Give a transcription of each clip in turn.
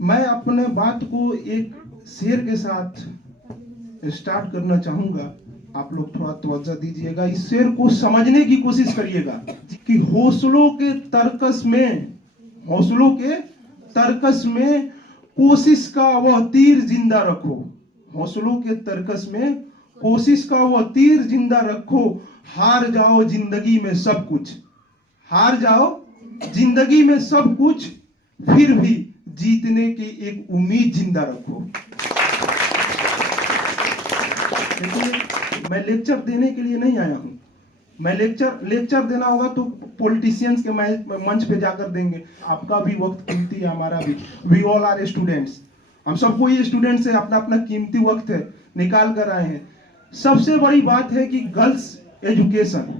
मैं अपने बात को एक शेर के साथ स्टार्ट करना चाहूंगा। आप लोग थोड़ा तवज्जो दीजिएगा, इस शेर को समझने की कोशिश करिएगा कि हौसलों के तरकस में कोशिश का वह तीर जिंदा रखो। हौसलों के तरकस में कोशिश का वह तीर जिंदा रखो। हार जाओ जिंदगी में सब कुछ, हार जाओ जिंदगी में सब कुछ, फिर भी जीतने की एक उम्मीद जिंदा रखो। मैं लेक्चर देने के लिए नहीं आया हूं। मैं लेक्चर देना होगा तो पॉलिटिशियंस के मंच पे जाकर देंगे। आपका भी वक्त कीमती है, हमारा भी। We all are students. हम सबको ये स्टूडेंट्स है, अपना अपना कीमती वक्त है निकाल कर आए हैं। सबसे बड़ी बात है कि गर्ल्स एजुकेशन।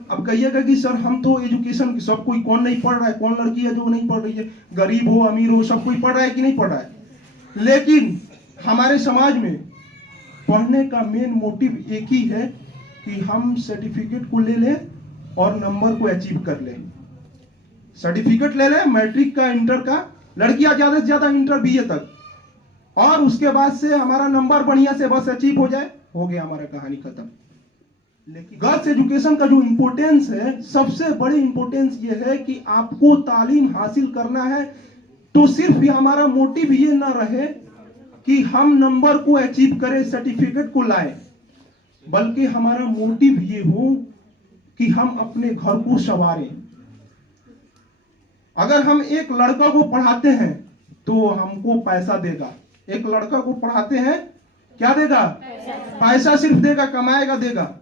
अब कहिएगा कि सर हम तो एजुकेशन, सब कोई, कौन नहीं पढ़ रहा है, कौन लड़की है जो नहीं पढ़ रही है, गरीब हो अमीर हो सब कोई पढ़ रहा है कि नहीं पढ़ रहा है। लेकिन हमारे समाज में पढ़ने का मेन मोटिव एक ही है कि हम सर्टिफिकेट को ले लें और नंबर को अचीव कर लें। सर्टिफिकेट ले लें मैट्रिक का, इंटर का, लड़कियां ज्यादा से ज्यादा इंटर बीए तक, और उसके बाद से हमारा नंबर बढ़िया से बस अचीव हो जाए, हो गया हमारा कहानी खत्म। लेकिन गर्ल्स एजुकेशन का जो इंपोर्टेंस है, सबसे बड़ी इंपोर्टेंस ये है कि आपको तालीम हासिल करना है तो सिर्फ ये हमारा मोटिव ये ना रहे कि हम नंबर को अचीव करें, सर्टिफिकेट को लाए, बल्कि हमारा मोटिव ये हो कि हम अपने घर को संवारें। अगर हम एक लड़का को पढ़ाते हैं तो हमको पैसा देगा। एक लड़का को पढ़ाते हैं, क्या देगा? पैसा सिर्फ देगा, कमाएगा, देगा।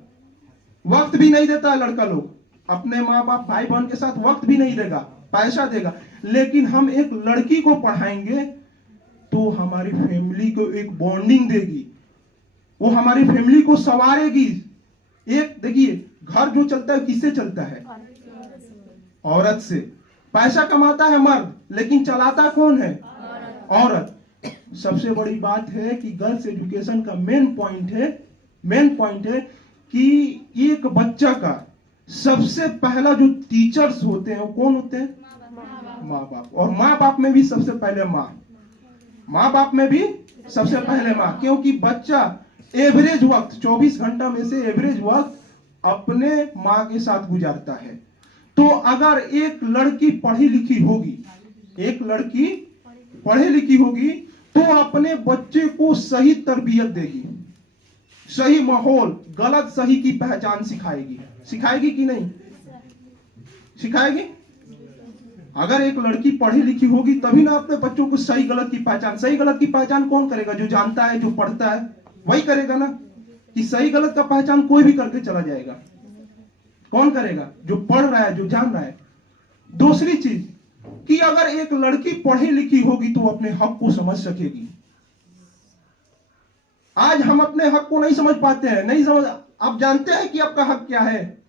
वक्त भी नहीं देता है लड़का लोग, अपने माँ बाप भाई बहन के साथ वक्त भी नहीं देगा, पैसा देगा। लेकिन हम एक लड़की को पढ़ाएंगे तो हमारी फैमिली को एक बॉन्डिंग देगी, वो हमारी फैमिली को संवारेगी। एक देखिए, घर जो चलता है किससे चलता है? औरत से। पैसा कमाता है मर्द, लेकिन चलाता कौन है? औरत। सबसे बड़ी बात है कि गर्ल्स एजुकेशन का मेन पॉइंट है कि एक बच्चा का सबसे पहला जो टीचर्स होते हैं वो कौन होते हैं? माँ बाप। और माँ बाप में भी सबसे पहले माँ बाप में भी सबसे पहले माँ। क्योंकि बच्चा एवरेज वक्त 24 घंटा में से एवरेज वक्त अपने माँ के साथ गुजारता है। तो अगर एक लड़की पढ़ी लिखी होगी तो अपने बच्चे को सही तरबियत देगी, सही माहौल, गलत सही की पहचान सिखाएगी कि नहीं सिखाएगी? अगर एक लड़की पढ़ी लिखी होगी तभी ना अपने बच्चों को सही गलत की पहचान कौन करेगा? जो जानता है, जो पढ़ता है, वही करेगा ना। कि सही गलत का पहचान कोई भी करके चला जाएगा, कौन करेगा? जो पढ़ रहा है, जो जान रहा है। दूसरी चीज कि अगर एक लड़की पढ़ी लिखी होगी तो अपने हक को समझ सकेगी। आज हम अपने हक को नहीं समझ पाते हैं, नहीं समझ। आप जानते हैं कि आपका हक क्या है?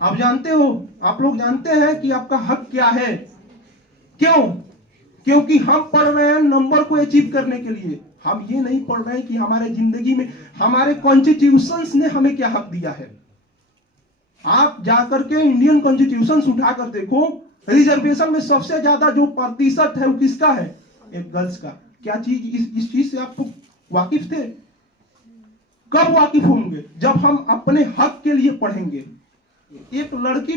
आप जानते हो, आप लोग जानते हैं कि आपका हक क्या है? क्यों? क्योंकि हम पढ़ रहे हैं नंबर को अचीव करने के लिए। हम ये नहीं पढ़ रहे हैं कि हमारे जिंदगी में हमारे कॉन्स्टिट्यूशंस ने हमें क्या हक दिया है। आप जाकर के इंडियन कॉन्स्टिट्यूशन उठाकर देखो, रिजर्वेशन में सबसे ज्यादा जो प्रतिशत है वो किसका है? एक गर्ल्स का। क्या चीज, इस चीज से आप वाकिफ थे? कब वाकिफ होंगे? जब हम अपने हक के लिए पढ़ेंगे। एक लड़की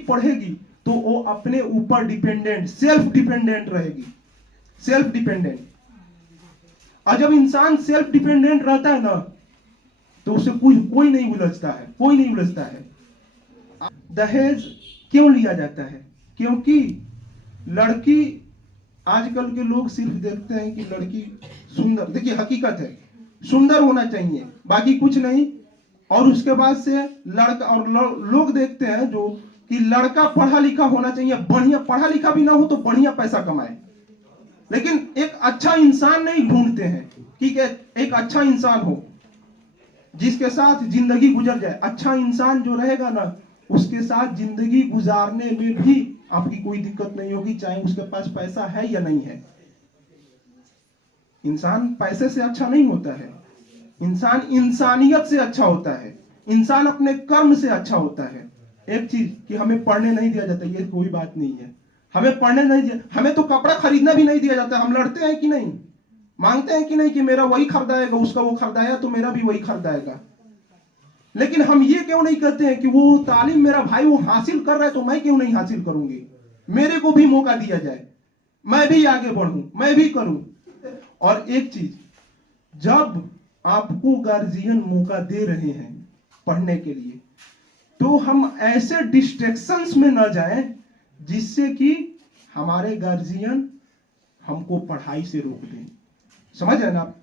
पढ़ेगी तो वो अपने ऊपर डिपेंडेंट, सेल्फ डिपेंडेंट रहेगी, सेल्फ डिपेंडेंट। और जब इंसान सेल्फ डिपेंडेंट रहता है ना तो उसे कोई नहीं उलझता है। दहेज क्यों लिया जाता है? क्योंकि लड़की, आजकल के लोग सिर्फ देखते हैं कि लड़की सुंदर, देखिए हकीकत है, सुंदर होना चाहिए, बाकी कुछ नहीं। और उसके बाद से लड़का, और लोग देखते हैं जो कि लड़का पढ़ा लिखा होना चाहिए, बढ़िया, पढ़ा लिखा भी ना हो तो बढ़िया पैसा कमाए। लेकिन एक अच्छा इंसान नहीं ढूंढते हैं कि एक अच्छा इंसान हो जिसके साथ जिंदगी गुजर जाए। अच्छा इंसान जो रहेगा ना, उसके साथ जिंदगी गुजारने में भी आपकी कोई दिक्कत नहीं होगी, चाहे उसके पास पैसा है या नहीं है। इंसान पैसे से अच्छा नहीं होता है, इंसान इंसानियत से अच्छा होता है, इंसान अपने कर्म से अच्छा होता है। एक चीज कि हमें पढ़ने नहीं दिया जाता, ये कोई बात नहीं है। हमें पढ़ने नहीं दिया, हमें तो कपड़ा खरीदना भी नहीं दिया जाता। हम लड़ते हैं कि नहीं, मांगते हैं कि नहीं कि मेरा वही खरीदाएगा, उसका वो खरीदाया तो मेरा भी वही खरीदाएगा। लेकिन हम ये क्यों नहीं कहते हैं कि वो तालीम मेरा भाई वो हासिल कर रहा है तो मैं क्यों नहीं हासिल करूंगी, मेरे को भी मौका दिया जाए, मैं भी आगे बढ़ूं, मैं भी करूं। और एक चीज, जब आपको गार्जियन मौका दे रहे हैं पढ़ने के लिए, तो हम ऐसे डिस्ट्रैक्शंस में न जाएं जिससे कि हमारे गार्जियन हमको पढ़ाई से रोक दें। समझ रहे ना आप?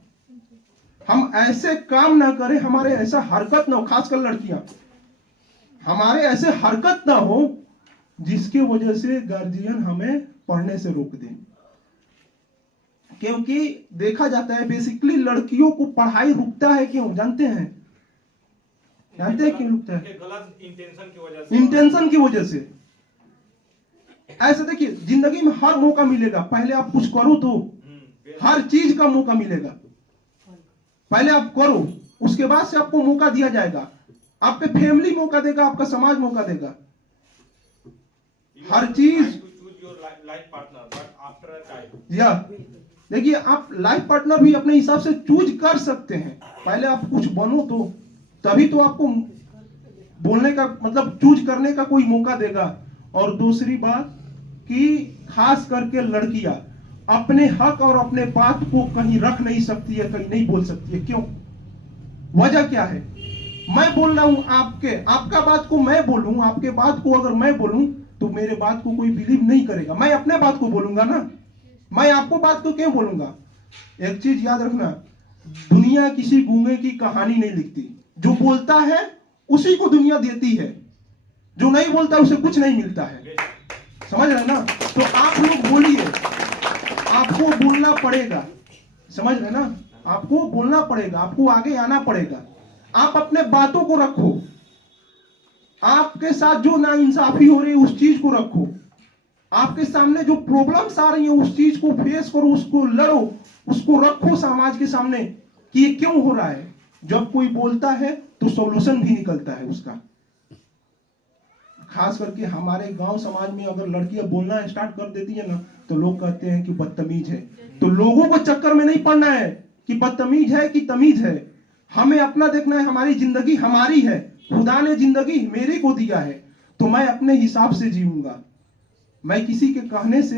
हम ऐसे काम ना करें, हमारे ऐसा हरकत ना हो, खासकर लड़कियां, हमारे ऐसे हरकत ना हो जिसके वजह से गार्जियन हमें पढ़ने से रोक दें। क्योंकि देखा जाता है बेसिकली लड़कियों को पढ़ाई रुकता है क्यों, जानते हैं? जानते हैं क्यों रुकता है? गलत इंटेंशन की वजह से। इंटेंशन की वजह से। ऐसे देखिए, जिंदगी में हर मौका मिलेगा, पहले आप कुछ करो तो हर चीज का मौका मिलेगा। पहले आप करो, उसके बाद से आपको मौका दिया जाएगा, आपके फैमिली मौका देगा, आपका समाज मौका देगा, हर चीज। या देखिए, आप लाइफ पार्टनर भी अपने हिसाब से चूज कर सकते हैं। पहले आप कुछ बनो तो तभी तो आपको बोलने का मतलब चूज करने का कोई मौका देगा। और दूसरी बात कि खास करके लड़कियां अपने हक और अपने बात को कहीं रख नहीं सकती है, कहीं नहीं बोल सकती है। क्यों? वजह क्या है? मैं बोल रहा हूं आपका बात को मैं बोलूं, आपके बात को अगर मैं बोलूं तो मेरे बात को कोई बिलीव नहीं करेगा। मैं अपने बात को बोलूंगा ना, मैं आपको बात को क्यों बोलूंगा? एक चीज याद रखना, दुनिया किसी गूंगे की कहानी नहीं लिखती। जो बोलता है उसी को दुनिया देती है, जो नहीं बोलता उसे कुछ नहीं मिलता है। समझ रहे ना? तो आप लोग बोलिए, आपको बोलना पड़ेगा। समझ रहे ना? आपको बोलना पड़ेगा, आपको आगे आना पड़ेगा। आप अपने बातों को रखो, आपके साथ जो नाइंसाफी हो रही है उस चीज को रखो, आपके सामने जो प्रॉब्लम्स आ रही है उस चीज को फेस करो, उसको लड़ो, उसको रखो समाज के सामने कि ये क्यों हो रहा है। जब कोई बोलता है तो सॉल्यूशन भी निकलता है उसका। खास करके हमारे गांव समाज में अगर लड़कियां बोलना स्टार्ट कर देती है ना तो लोग कहते हैं कि बदतमीज है। तो लोगों को चक्कर में नहीं पड़ना है कि बदतमीज है कि तमीज है। हमें अपना देखना है, हमारी जिंदगी हमारी है, खुदा ने जिंदगी मेरे को दिया है, तो मैं अपने हिसाब से जीऊंगा। मैं किसी के कहने से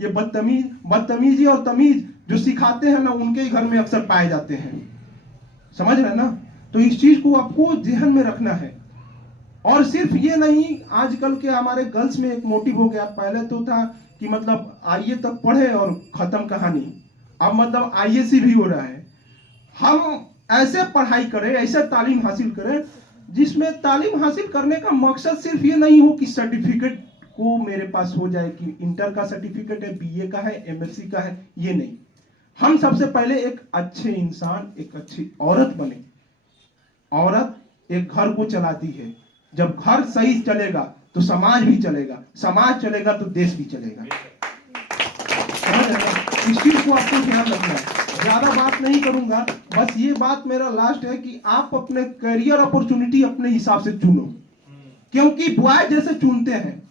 ये बदतमीजी और तमीज जो सिखाते हैं ना उनके ही घर में अक्सर पाए जाते हैं। समझ रहे ना? तो इस चीज को आपको ध्यान में रखना है। और सिर्फ ये नहीं, आजकल के हमारे गर्ल्स में एक मोटिव हो गया। पहले तो था कि मतलब आईए तक पढ़े और खत्म कहानी, अब मतलब आईएससी भी हो रहा है। हम ऐसे पढ़ाई करें, ऐसे तालीम हासिल करें जिसमें तालीम हासिल करने का मकसद सिर्फ ये नहीं हो कि सर्टिफिकेट को मेरे पास हो जाए कि इंटर का सर्टिफिकेट है, बीए का है, एमएससी का है, ये नहीं। हम सबसे पहले एक अच्छे इंसान, एक अच्छी औरत बने। औरत एक घर को चलाती है, जब घर सही चलेगा तो समाज भी चलेगा, समाज चलेगा तो देश भी चलेगा। समझ रहे हैं? इस चीज को आपको ध्यान रखना है। ज्यादा बात नहीं करूंगा, बस ये बात मेरा लास्ट है कि आप अपने करियर अपॉर्चुनिटी अपने हिसाब से चुनो, क्योंकि बॉय जैसे चुनते हैं।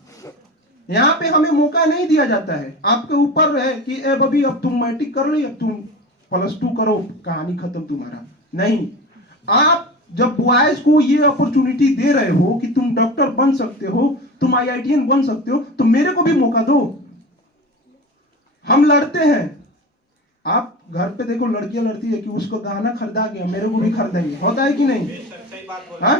यहाँ पे हमें मौका नहीं दिया जाता है, आपके ऊपर है कि ए बबी अब तुम मैट्रिक कर ली, अब तुम +2 करो, कहानी खत्म तुम्हारा। नहीं, आप जब बॉयज को ये अपॉर्चुनिटी दे रहे हो कि तुम डॉक्टर बन सकते हो, तुम IITian बन सकते हो, तो मेरे को भी मौका दो। हम लड़ते हैं, आप घर पे देखो लड़कियां लड़ती है कि उसको गहना खरीदा गया, मेरे को भी खरीदाइए, होता है कि नहीं? हाँ,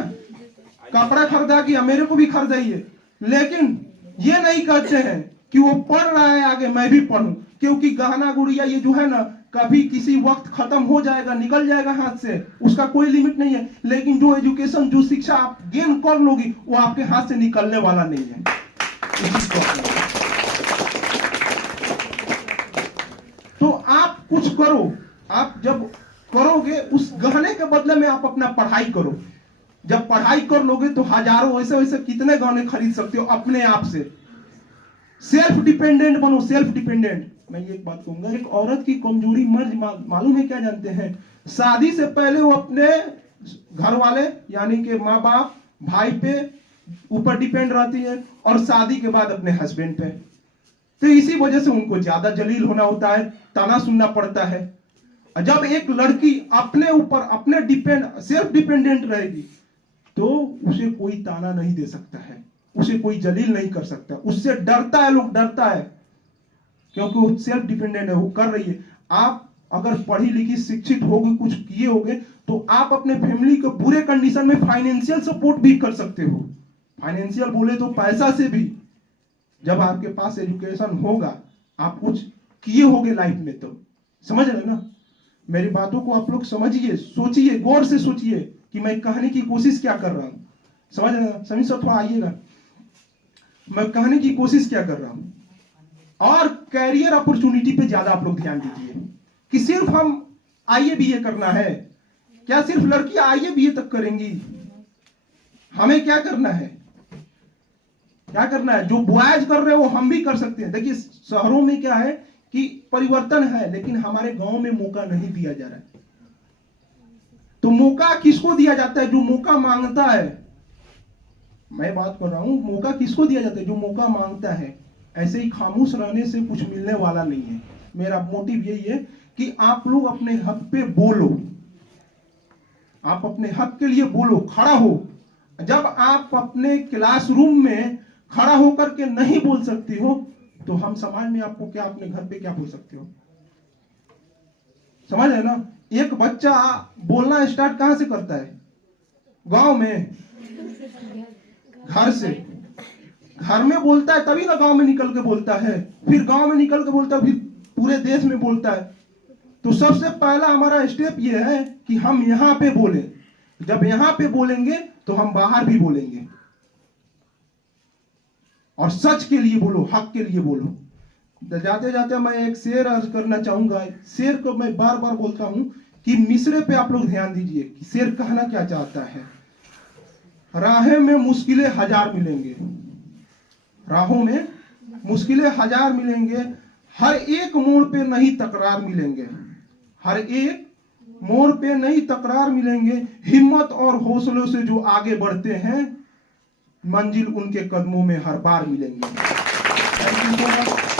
कपड़ा खरीदा गया, मेरे को भी खरीदाइए। लेकिन ये नहीं कहते हैं कि वो पढ़ रहा है आगे, मैं भी पढ़ूं, क्योंकि गहना गुड़िया ये जो है ना कभी किसी वक्त खत्म हो जाएगा, निकल जाएगा हाथ से, उसका कोई लिमिट नहीं है। लेकिन जो एजुकेशन, जो शिक्षा आप गेन कर लोगी वो आपके हाथ से निकलने वाला नहीं है। तो आप कुछ करो, आप जब करोगे उस गहने के बदले में आप अपना पढ़ाई करो। जब पढ़ाई कर लोगे तो हजारों वैसे वैसे कितने गहने खरीद सकते हो अपने आप से। सेल्फ डिपेंडेंट बनो, सेल्फ डिपेंडेंट। मैं ये एक बात कहूंगा, एक औरत की कमजोरी मर्ज मालूम है क्या जानते हैं? शादी से पहले वो अपने घर वाले यानी कि माँ बाप, भाई पे ऊपर डिपेंड रहती है, और शादी के बाद अपने हस्बैंड पे। तो इसी वजह से उनको ज्यादा जलील होना होता है, ताना सुनना पड़ता है। जब एक लड़की अपने ऊपर अपने सेल्फ डिपेंडेंट रहेगी तो उसे कोई ताना नहीं दे सकता है, उसे कोई जलील नहीं कर सकता, उससे डरता है, लोग डरता है क्योंकि वो सेल्फ डिपेंडेंट है, वो कर रही है। आप अगर पढ़ी लिखी शिक्षित होगे, कुछ किए होगे, तो आप अपने फैमिली को बुरे कंडीशन में फाइनेंशियल सपोर्ट भी कर सकते हो। फाइनेंशियल बोले तो पैसा से भी, जब आपके पास एजुकेशन होगा, आप कुछ किए होगे लाइफ में, तो समझ रहे ना। मेरी बातों को आप लोग समझिए, सोचिए, गौर से सोचिए कि मैं कहने की कोशिश क्या कर रहा हूं। समझ रहे ना सभी सब, थोड़ा आइएगा, मैं कहने की कोशिश क्या कर रहा हूं। और कैरियर अपॉर्चुनिटी पे ज्यादा आप लोग ध्यान दीजिए कि सिर्फ हम आईए बीए करना है क्या, सिर्फ लड़कियां आईए बीए तक करेंगी? हमें क्या करना है, क्या करना है? जो बॉयज कर रहे हो हम भी कर सकते हैं। देखिए शहरों में क्या है कि परिवर्तन है, लेकिन हमारे गांव में मौका नहीं दिया जा रहा है। तो मौका किसको दिया जाता है? जो मौका मांगता है। मैं बात कर रहा हूं, मौका किसको दिया जाता है? जो मौका मांगता है। ऐसे ही खामोश रहने से कुछ मिलने वाला नहीं है। मेरा मोटिव यही है कि आप लोग अपने हक पे बोलो, आप अपने हक के लिए बोलो, खड़ा हो। जब आप अपने क्लासरूम में खड़ा होकर के नहीं बोल सकती हो, तो हम समाज में आपको क्या, अपने घर पे क्या बोल सकते हो? समझ रहे ना। एक बच्चा बोलना स्टार्ट कहां से करता है? गांव में, घर से। घर में बोलता है तभी ना गांव में निकल के बोलता है, फिर गांव में निकल के बोलता है, फिर पूरे देश में बोलता है। तो सबसे पहला हमारा स्टेप यह है कि हम यहां पे बोले। जब यहां पे बोलेंगे तो हम बाहर भी बोलेंगे। और सच के लिए बोलो, हक के लिए बोलो। जाते जाते मैं एक शेर अर्ज करना चाहूंगा। शेर को मैं बार बार बोलता हूं कि मिसरे पे आप लोग ध्यान दीजिए कि शेर कहना क्या चाहता है। राहें में मुश्किलें हजार मिलेंगे, राहों में मुश्किलें हजार मिलेंगे, हर एक मोड़ पे नहीं तकरार मिलेंगे, हर एक मोड़ पे नहीं तकरार मिलेंगे। हिम्मत और हौसलों से जो आगे बढ़ते हैं, मंजिल उनके कदमों में हर बार मिलेंगे। Thank you so much.